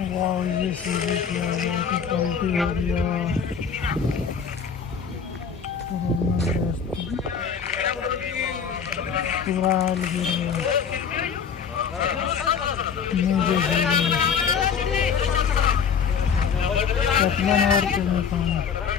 वाह ये सीधी किया बहुत ही क्वालिटी हो गया पूरा हाल गिर गया कतला और करने पाऊँ